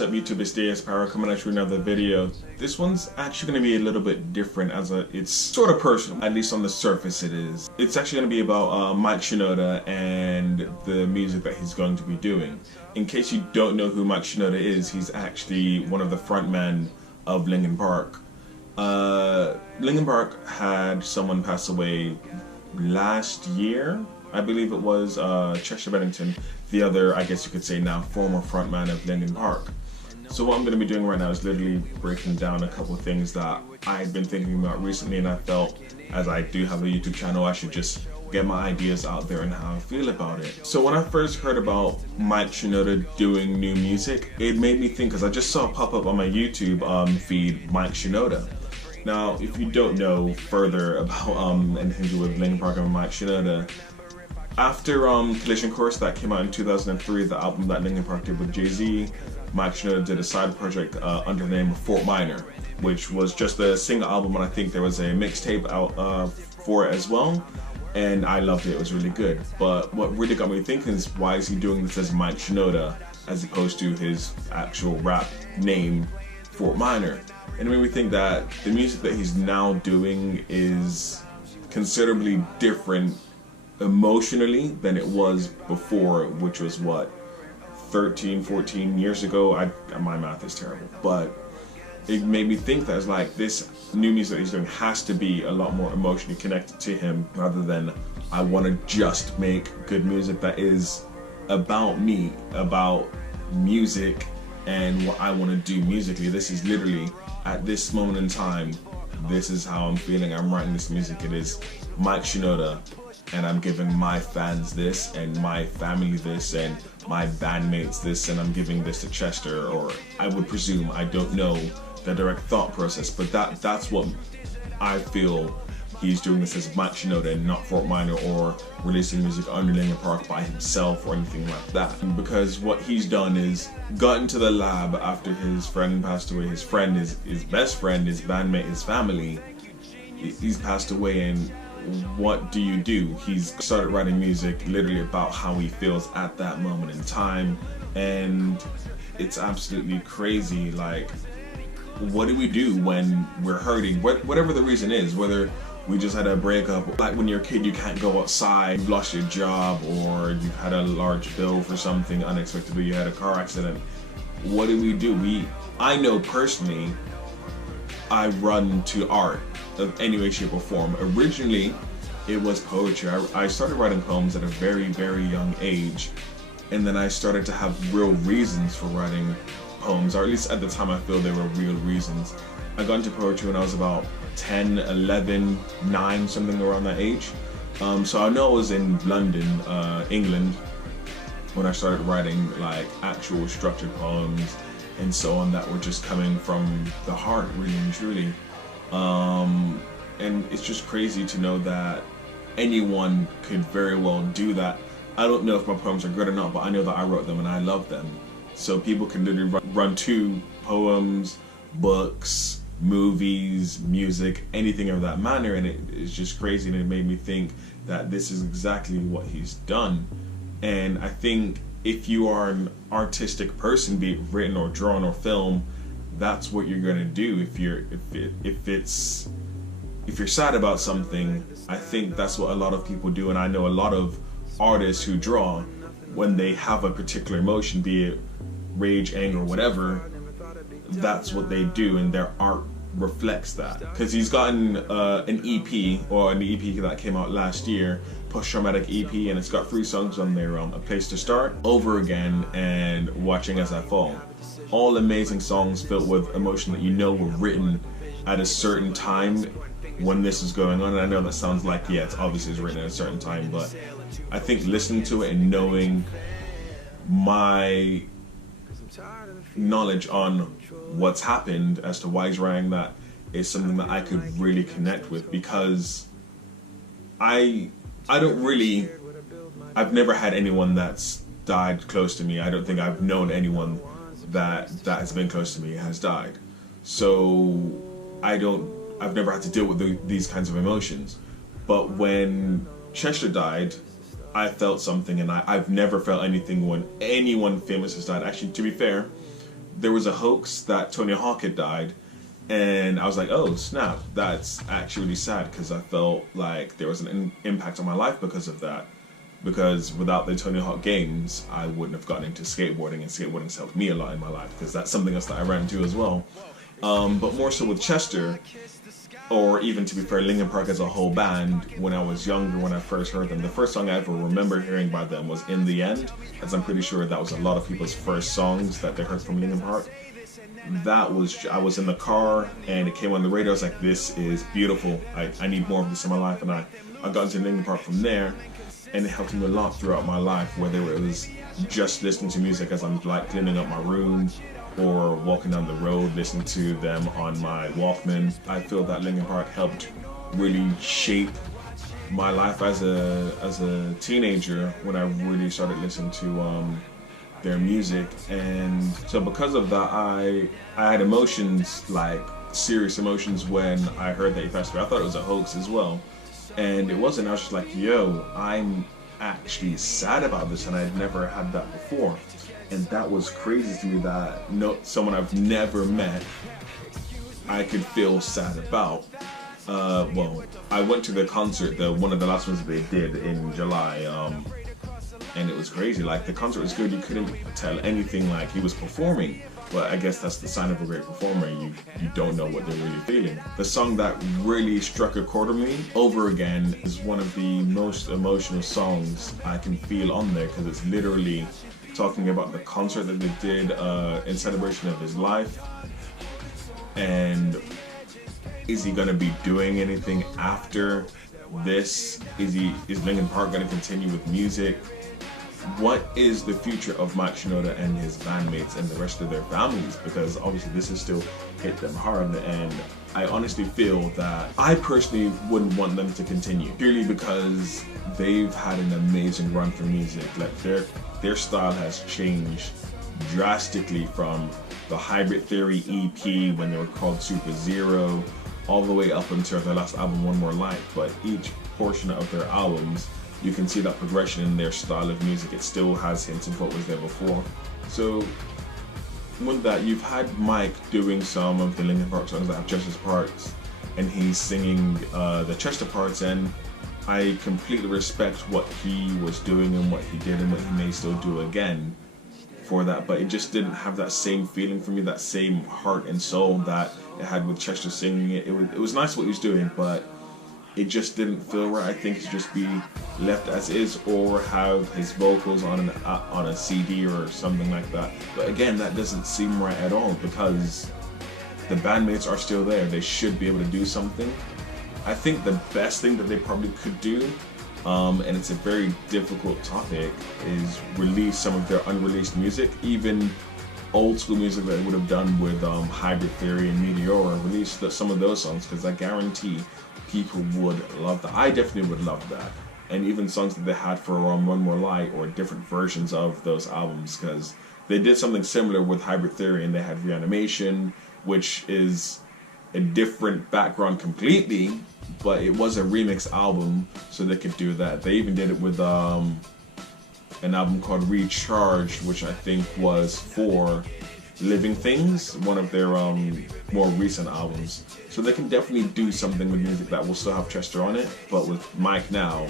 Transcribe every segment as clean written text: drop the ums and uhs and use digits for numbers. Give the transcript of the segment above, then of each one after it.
what's up YouTube, it's DS Pyro coming at you with another video. This one's actually going to be a little bit different it's sort of personal, at least on the surface it is. It's actually going to be about Mike Shinoda and the music that he's going to be doing. In case you don't know who Mike Shinoda is, he's actually one of the frontmen of Linkin Park. Linkin Park had someone pass away last year, I believe it was Chester Bennington, the other, I guess you could say now, former frontman of Linkin Park. So what I'm going to be doing right now is literally breaking down a couple of things that I've been thinking about recently, and I felt, as I do have a YouTube channel, I should just get my ideas out there and how I feel about it. So when I first heard about Mike Shinoda doing new music, it made me think, because I just saw it pop up on my YouTube feed, Mike Shinoda. Now, if you don't know further about anything to do with Linkin Park and Mike Shinoda, after Collision Course that came out in 2003, the album that Linkin Park did with Jay-Z, Mike Shinoda did a side project under the name of Fort Minor, which was just a single album, and I think there was a mixtape out for it as well, and I loved it. It was really good. But what really got me thinking is, why is he doing this as Mike Shinoda as opposed to his actual rap name, Fort Minor? And it made me think that the music that he's now doing is considerably different emotionally than it was before, which was what, 13, 14 years ago. My math is terrible, but it made me think that it's like this new music that he's doing has to be a lot more emotionally connected to him, rather than I want to just make good music that is about me, about music and what I want to do musically. This is literally, at this moment in time, this is how I'm feeling. I'm writing this music. It is Mike Shinoda, and I'm giving my fans this, and my family this, and my bandmates this, and I'm giving this to Chester, or I would presume. I don't know the direct thought process, but that's what I feel. He's doing this as Mike Shinoda and not Fort Minor, or releasing music under Linkin Park by himself or anything like that. Because what he's done is got into the lab after his friend passed away. His friend, his best friend, his bandmate, his family, he's passed away, and what do? He's started writing music literally about how he feels at that moment in time, and it's absolutely crazy. Like, what do we do when we're hurting? Whatever the reason is, whether we just had a breakup, like when you're a kid you can't go outside, you've lost your job, or you've had a large bill for something unexpectedly, you had a car accident. What do? I know personally, I run to art of any way, shape, or form. Originally, it was poetry. I started writing poems at a very, very young age, and then I started to have real reasons for writing poems, or at least at the time I feel they were real reasons. I got into poetry when I was about 10, 11, 9, something around that age. So I know I was in London, England, when I started writing like actual structured poems and so on that were just coming from the heart, really and truly. And it's just crazy to know that anyone could very well do that. I don't know if my poems are good or not, but I know that I wrote them and I love them. So people can literally run to poems, books, movies, music, anything of that manner, and it's just crazy. And it made me think that this is exactly what he's done. And I think if you are an artistic person, be it written or drawn or film, that's what you're gonna do. If you're sad about something, I think that's what a lot of people do. And I know a lot of artists who draw, when they have a particular emotion, be it rage, anger, whatever, that's what they do, and their art reflects that. Because he's gotten an EP, or an EP that came out last year, post-traumatic EP, and it's got 3 songs on there, A Place to Start, Over Again, and Watching As I Fall. All amazing songs filled with emotion that you know were written at a certain time when this is going on. And I know that sounds like, yeah, it's obviously written at a certain time, but I think listening to it and knowing my knowledge on what's happened as to why he's writing that is something that I could really connect with, because I've never had anyone that's died close to me. I don't think I've known anyone that has been close to me has died. So I've never had to deal with these kinds of emotions. But when Chester died, I felt something, and I've never felt anything when anyone famous has died. Actually, to be fair, there was a hoax that Tony Hawk had died, and I was like, oh snap, that's actually really sad, because I felt like there was an impact on my life because of that. Because without the Tony Hawk games, I wouldn't have gotten into skateboarding, and skateboarding's helped me a lot in my life, because that's something else that I ran into as well. But more so with Chester, or even to be fair, Linkin Park as a whole band, when I was younger, when I first heard them, the first song I ever remember hearing by them was In the End, as I'm pretty sure that was a lot of people's first songs that they heard from Linkin Park. I was in the car and it came on the radio. I was like, this is beautiful. I need more of this in my life, and I got into Linkin Park from there, and it helped me a lot throughout my life, whether it was just listening to music as I'm like cleaning up my room, or walking down the road listening to them on my Walkman. I feel that Linkin Park helped really shape my life as a teenager when I really started listening to their music. And so because of that, I had emotions, like serious emotions, when I heard that he passed away. I thought it was a hoax as well, and it wasn't. I was just like, yo, I'm actually sad about this, and I'd never had that before. And that was crazy to me, that someone I've never met, I could feel sad about. Well, I went to the concert, one of the last ones they did in July, and it was crazy. Like, the concert was good, you couldn't tell anything like he was performing, but I guess that's the sign of a great performer. You don't know what they're really feeling. The song that really struck a chord with me, Over Again, is one of the most emotional songs I can feel on there, because it's literally talking about the concert that they did in celebration of his life, and is he gonna be doing anything after this? Is Linkin Park gonna continue with music? What is the future of Mike Shinoda and his bandmates and the rest of their families? Because obviously this has still hit them hard, and I honestly feel that I personally wouldn't want them to continue, purely because they've had an amazing run for music. Like, their style has changed drastically from the Hybrid Theory EP when they were called Super Zero, all the way up until their last album, One More Life. But each portion of their albums, you can see that progression in their style of music. It still has hints of what was there before. So with that, you've had Mike doing some of the Linkin Park songs that have Chester's parts, and he's singing the Chester parts, and I completely respect what he was doing and what he did and what he may still do again for that, but it just didn't have that same feeling for me, that same heart and soul that it had with Chester singing it. It was nice what he was doing, but it just didn't feel right. I think it should just be left as is, or have his vocals on a CD or something like that. But again, that doesn't seem right at all, because the bandmates are still there. They should be able to do something. I think the best thing that they probably could do, and it's a very difficult topic, is release some of their unreleased music, old school music that they would have done with Hybrid Theory and Meteora. Release some of those songs, because I guarantee people would love that. I definitely would love that. And even songs that they had for One More Light, or different versions of those albums, because they did something similar with Hybrid Theory, and they had Reanimation, which is a different background completely, but it was a remix album, so they could do that. They even did it with an album called Recharge, which I think was for Living Things, one of their more recent albums. So they can definitely do something with music that will still have Chester on it, but with Mike now,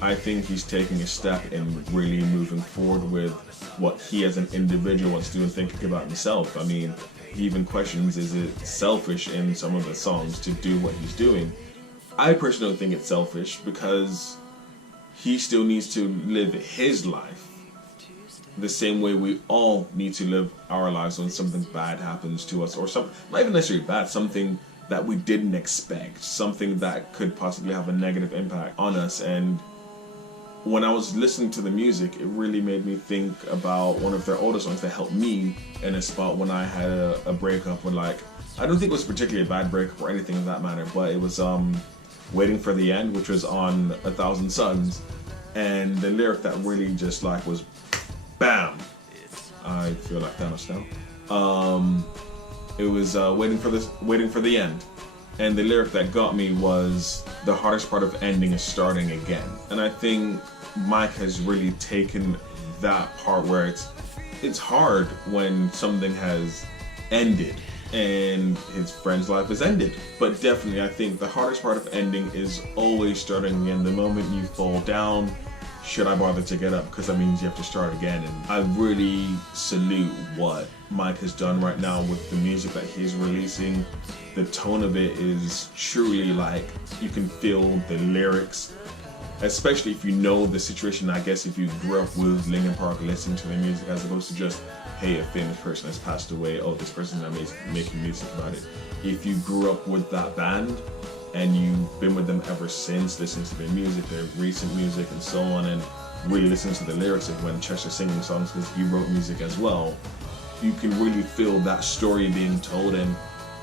I think he's taking a step in really moving forward with what he as an individual wants to do and thinking about himself. I mean, he even questions, is it selfish in some of the songs to do what he's doing? I personally don't think it's selfish, because he still needs to live his life the same way we all need to live our lives when something bad happens to us, or something, not even necessarily bad, something that we didn't expect, something that could possibly have a negative impact on us. And when I was listening to the music, it really made me think about one of their older songs that helped me in a spot when I had a breakup. When, like, I don't think it was particularly a bad breakup or anything of that matter, but it was Waiting for the End, which was on 1,000 Suns, and the lyric that really just like was bam. I feel like Thanos now. It was waiting for the end. And the lyric that got me was, the hardest part of ending is starting again. And I think Mike has really taken that part where it's it's hard when something has ended and his friend's life has ended. But definitely, I think the hardest part of ending is always starting again. The moment you fall down, should I bother to get up? Because that means you have to start again. And I really salute what Mike has done right now with the music that he's releasing. The tone of it is truly like, you can feel the lyrics, especially if you know the situation. I guess if you grew up with Linkin Park, listening to their music, as opposed to just, hey, a famous person has passed away, oh, this person's not making music about it. If you grew up with that band and you've been with them ever since, listening to their music, their recent music and so on, and really listening to the lyrics of when Chester's singing songs, because he wrote music as well, you can really feel that story being told. And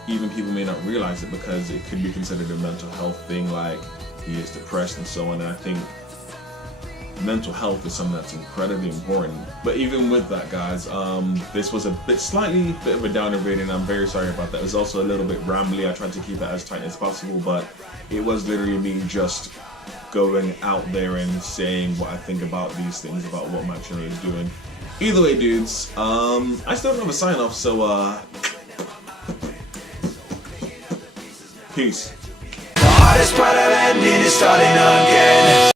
even people may not realize it because it could be considered a mental health thing, like he is depressed and so on. And I think mental health is something that's incredibly important. But even with that, guys, this was a slightly bit of a downer video, and I'm very sorry about that. It was also a little bit rambly. I tried to keep it as tight as possible, but it was literally me just going out there and saying what I think about these things, about what Mike Shinoda is doing. Either way, dudes, I still don't have a sign off, so peace. The hardest part of ending is starting again.